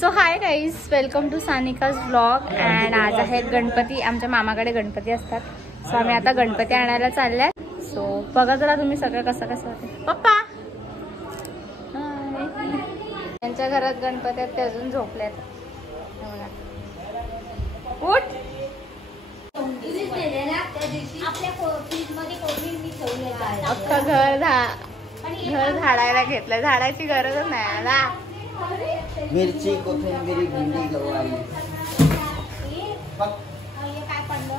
So hi guys, welcome to Sanika's vlog. And आज आहे गणपती. आमच्या मामाकडे गणपती असतात. सो आम्ही आता गणपती आणायला चालल्या. सो बघा जरा तुम्ही सगळं कसं होते. पप्पा त्यांच्या घरात गणपती आहेत, ते अजून झोपलेत. उठ. अख्खं घर झाडायला घेतलं. झाडाची गरजच नाही ना. मिरची, कोथिंबीर, भेंडी, गवारी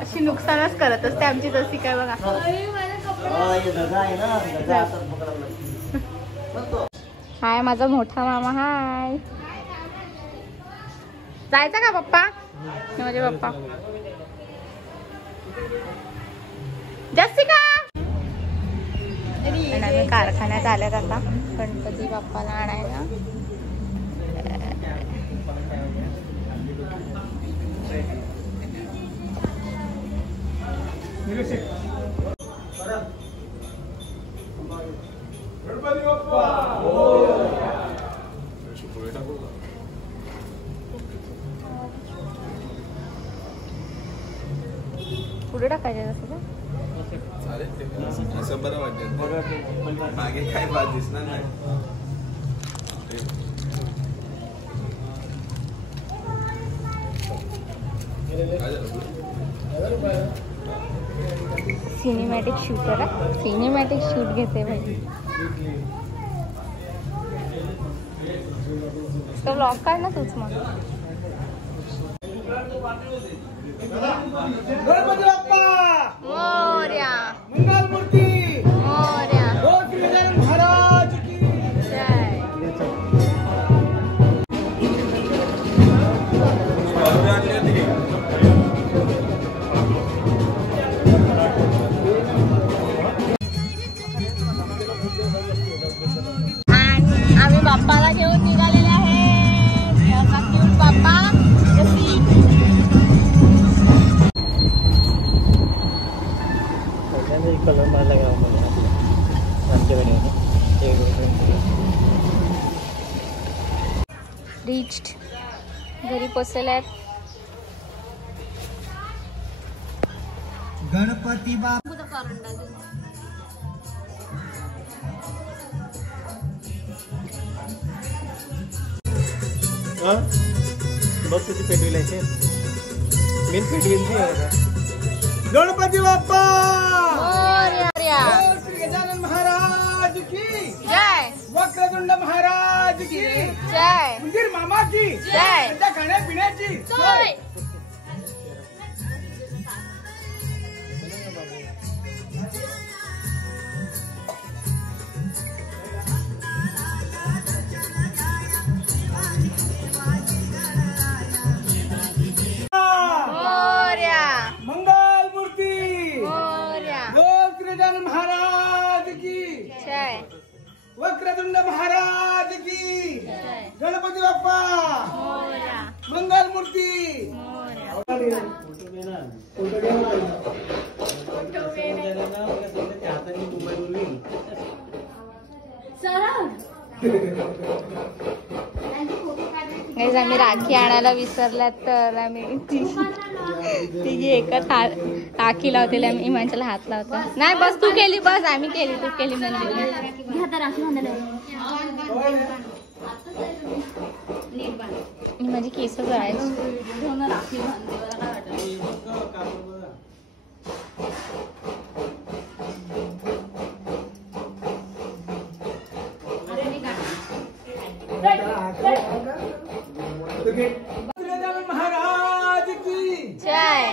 अशी नुकसानच करत असते आमची. जशी काय बघा. हाय माझा मोठा मामा. हाय. जायचं का पप्पा? माझे पप्पा. जसिका. आणि आम्ही कारखान्यात आल्यात आता गणपती बाप्पाला आणायला. पुढे टाकायचं तसं असं बरं वाटत. मागे काय बात दिसणार नाही. सिनेमॅटिक शूटर आहे. सिनेमॅटिक शूट घेते भाई. तो व्लॉग काढ ना तूच मग. गणपती बाप्पा मोरया. मंगलमूर्ती मोरया. गणपती महाराज की जय. आम्ही बाप्पाला घेऊन निघालेले आहे. असा क्यूट बाप्पा. कलर मारला आमच्याकडे रिच्ड. घरी पोचलेले आहेत. गणपती बाप्पा बस तुझी पेटवी लायचे मेन पेटवी. गणपती बाप्पा गजानन महाराज की जय. वक्रतुंड महाराज की जय. मंदिर मामा की जय. त्यांच्या खाण्यापिण्याची जय. वक्रतुंड महाराज की गणपती बाप्पा मंगलमूर्ती. आम्ही राखी आणायला विसरल्यात, तर आम्ही तिघी एकच राखी लावतेली. आम्ही इमानच्याला हात लावतो. नाही बस तू केली. बस आम्ही केली. तू केली म्हणजे राखी माझी केस गळायची. महाराज की जय.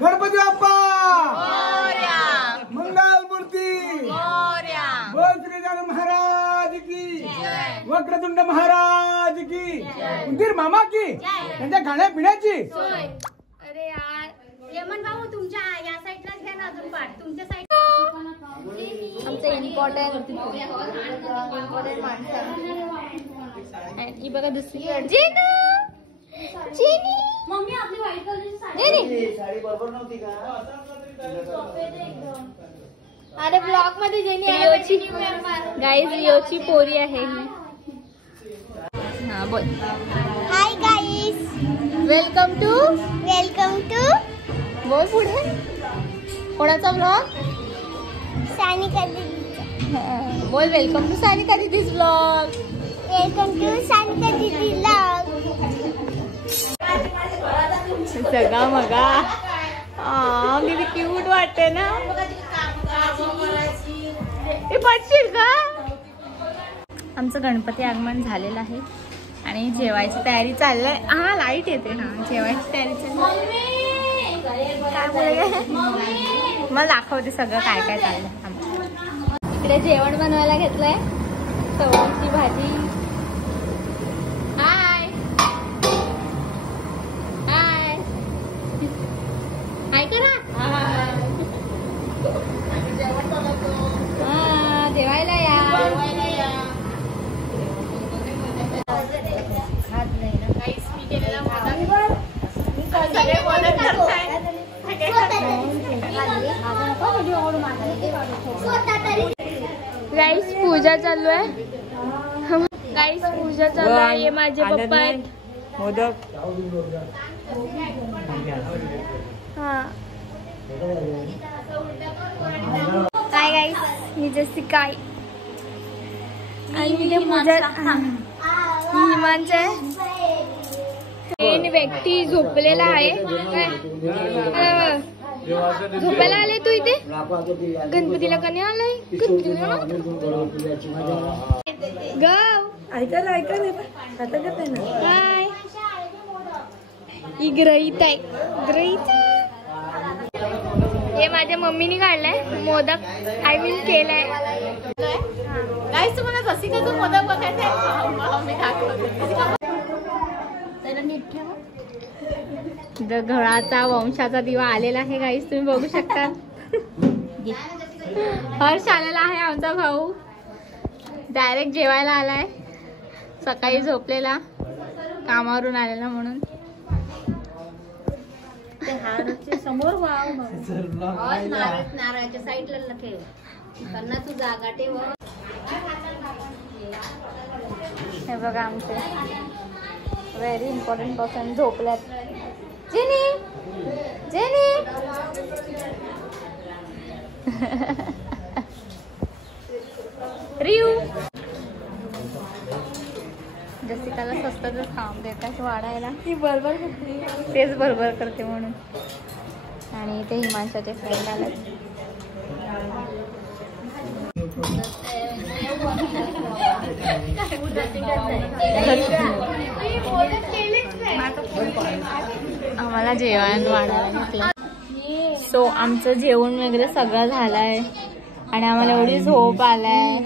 गणपती बाप्पा मोरया. मंगलमूर्ती गजानन महाराज की वक्रतुंड महाराज की मंदिर मामा की त्यांच्या खाण्यापिण्याची. अरे यार यमन भाऊ तुमच्या या साईडलाच घ्या ना. अजून पाठ तुमच्या साईड. आमचं इम्पॉर्टंट माणसं. ही बघा दुसरी. जेनू. जेनी. मम्मी आपली व्हाईट कलरची साडी साडी बरोबर नव्हती का? अरे ब्लॉग मध्ये जेनी रिओची गाईज रिओची पोरी आहे ही. हा बोल. हाय गाईस, वेलकम टू बोल पुढे. कोणाचा ब्लॉग? सानिका बोल वेलकम टू सानिका दीदीज ब्लॉग. दीदी ब्लॉग. सगळा मगा किती क्यूट वाटते ना. हे पडशील का. आमचं गणपती आगमन झालेलं आहे आणि जेवायची तयारी चालली आहे. हा लाईट येते. हा जेवायची तयारी चालली. काय बोलायचं मला दाखवते सगळं काय काय चाललंय. इकडे जेवण बनवायला घेतलंय. चवळीची भाजी. हाय हाय हाय करा. हा जेवायला या. गाईस पूजा चालू आहे. गाईस पूजा चालू आहे. हे माझे पप्पा आहेत. मोदक. हा काय गाईस मी जशी काय आणि ते पूजा हिमांचं आहे. तीन व्यक्ती झोपलेला आहे. झोपायला आले तू इथे. गणपतीला कधी आलाय. गाव ऐकायला काय ही ग्रहित आहे. ग्रहित हे माझ्या मम्मीने काढलाय मोदक. आय मीन केलाय. गाईस तुम्हाला रसिकाचं मोदक बघायचं. घराचा वंशाचा दिवा आलेला आहे गाईस. तुम्ही बघू शकता. हर्ष आलेला आहे आमचा भाऊ. डायरेक्ट जेवायला आलाय. सकाळी झोपलेला कामावरून आलेला म्हणून. समोर नारळाच्या साईडला ठेव. त्यांना तू जागा ठेव. हे बघा आमचे व्हेरी इम्पॉर्टंट पर्सन झोपल्यात. जेनी जेनी रियू जसिकाला स्वस्तातच काम देतात वाढायला. ती बरोबर करते. तेच बरोबर करते म्हणून. आणि ते हिमांशाचे फ्रेंड आले. आम्हाला जेवण वाढायला घेतलं. सो आमचं जेवण वगैरे सगळं झालंय आणि आम्हाला एवढी झोप आलाय.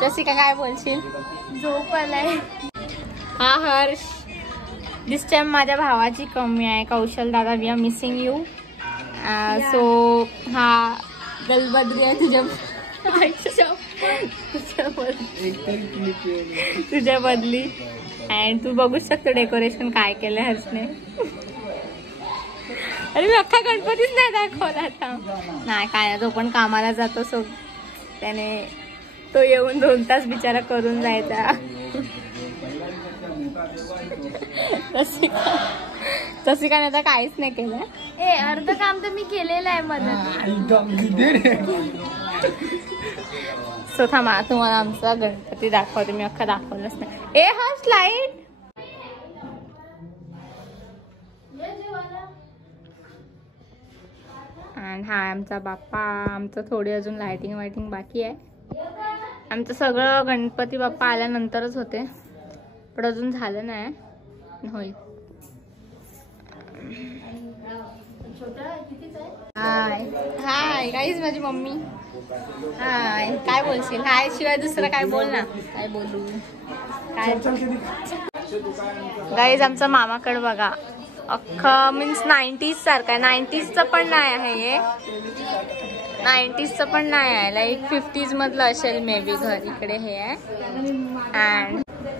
जसिका काय बोलशील. झोप आलाय. हा हर्ष दिस टाइम माझ्या भावाची कमी आहे. कौशल दादा we are missing you. So हा गलबद्री आहे तुझ्या बदली. अँड तू बघू शकतो डेकोरेशन काय केलंय हर्षने. अरे मी अख्खा गणपतीच नाही दाखवला आता. नाही काय तो पण कामाला जातो. सो त्याने तो येऊन 2 तास बिचारा करून जायचा. जसिकाने आता काहीच नाही केलं. अर्ध काम तर मी केलेलं आहे मदत. सो थांबा तुम्हाला आमचा गणपती दाखवते. मी अख्खा दाखवलंच नाही. ए हा स्लाइड. आणि हा आमचा बाप्पा. आमचं थोडी अजून लाइटिंग वायटिंग बाकी आहे. आमचं सगळं गणपती बाप्पा आल्यानंतरच होते पण अजून झालं नाही. होईल. हाय हाय गाईज माझी मम्मी. हाय काय बोलशील. हाय शिवाय दुसरं काय बोल ना. काय बोलू काय. गाईज आमचा मामाकडे बघा अख्खं मीन्स 90s सारखं आहे. 90sचं पण नाही आहे हे. 90sचं पण नाही आहे. लाईक 50s मधलं असेल मे बी घर. इकडे हे आहे.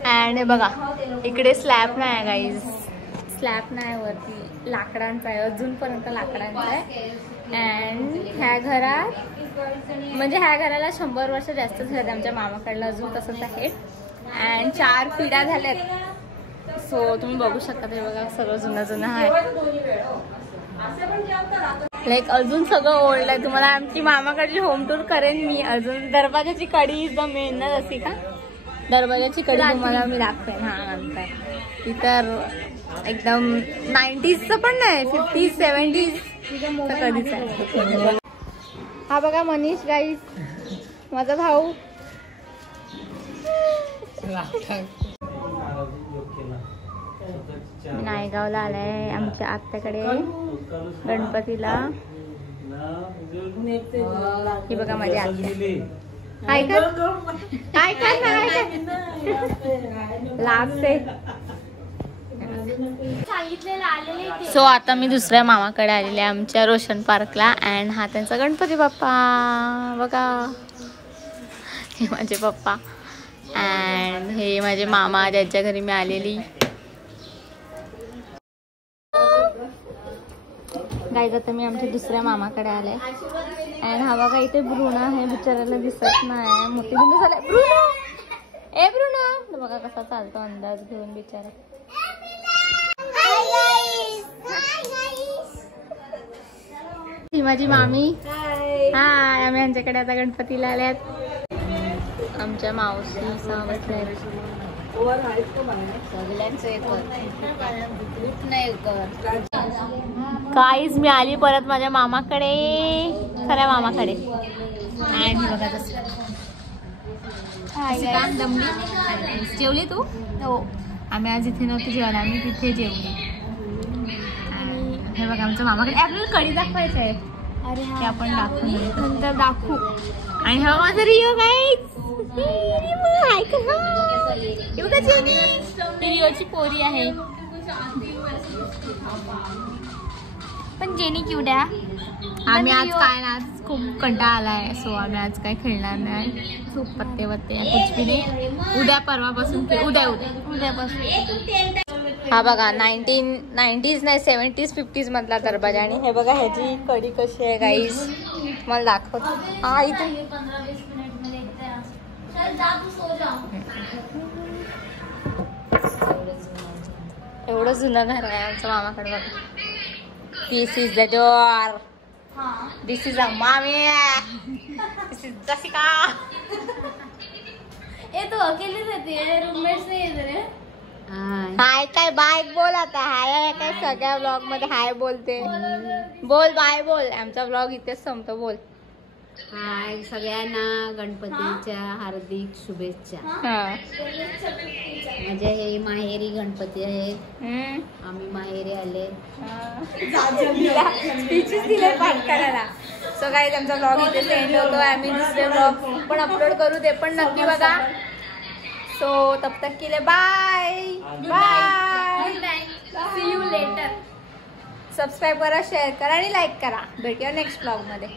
अँड बघा इकडे स्लॅब नाही आहे गाईज. स्लॅब नाही वरती लाकडांचा आहे. अजूनपर्यंत लाकडांचा आहे. अँड ह्या घरात म्हणजे ह्या घराला 100 वर्ष जास्त झालेत. आमच्या मामाकडलं अजून तसंच आहे. अँड 4 पिढ्या झाल्यात. सो तुम्ही बघू शकता ते बघा सगळं जुनं जुनं आहे. लाईक अजून सगळं ओल्ड आहे. तुम्हाला आमची मामाकडची होम टूर करेन मी. अजून दरवाजाची कडी इज द मेन ना जशी का दरवाजाची कडी तुम्हाला मी दाखवेन. हा नंतर इतर एकदम 90sचं पण नाही 50s 70s कधीच आहे. हा बघा मनीष गाईस माझा भाऊ. नायगावला आलाय आमच्या आत्याकडे गणपतीला. ही बघा माझी आत्या. काय कर काय कर लास्ट आहे. सो आता मी दुसऱ्या मामाकडे आलेले आहे आमच्या रोशन पार्कला. अँड हा त्यांचा गणपती बाप्पा बघा. हे माझे पप्पा अँड हे माझे मामा ज्यांच्या घरी मी आलेली. गाईज आता मी आमच्या दुसऱ्या मामाकडे आले. अँड हा बघा इथे ब्रुना हे बिचारायला दिसत नाही. मोठी बिंदू झालाय. ब्रुनो ए ब्रुनो बघा कसा चालतो अंदाज घेऊन बिचारा. ही माझी मामी. हाय आम्ही यांच्याकडे आता गणपतीला आल्यात. आमच्या मावशी काहीच मी आली परत माझ्या मामाकडे खऱ्या मामाकडे. आणि बघा जेवली तू. हो आम्ही आज इथे नव्हते जेवायला आम्ही तिथे जेवली. आणि हे बघा आमच्या मामाकडे आपल्याला कडी दाखवायचं आहे. अरे हे आपण दाखवू नंतर दाखवू. आणि हा माझा रिओ गाईज. रिओची पोरी आहे पण जेनी क्यूट आहे. आम्ही आज काय ना आज खूप कंटाळा आलाय. सो आम्ही आज काय खेळणार नाही. खूप पत्ते वत्ते कुछ भी नाही. उद्या परवापासून उद्यापासून. हा बघा 90s नाही 70s 50s मधला दरवाजा. आणि हे बघा ह्याची कडी कशी आहे गाईज मला दाखवतो. हा इथे एवढं जुनं घर आहे आमच्या मामाकडे बघा. This is the door. This is a मामी. This is Jessica. ए तू अकेली रहती रूममेट्स नाही येत रे. हाय काय बाय बोल आता. हाय काय सगळ्या ब्लॉग मध्ये हाय बोलते. बोल बाय बोल. आमचा ब्लॉग इथेच संपतो. बोल हाय सगळ्यांना गणपतीच्या हार्दिक शुभेच्छा. म्हणजे हे माहेरी गणपती आहे. आम्ही माहेरी आले. सो गाईज आमचा ब्लॉग इथे एंड होतो. आम्ही दुसरे ब्लॉग पण अपलोड करू ते पण नक्की बघा. सो तब तक के लिए bye bye. See you later. Subscribe करा शेअर करा आणि लाईक करा. भेटूया नेक्स्ट ब्लॉग मध्ये.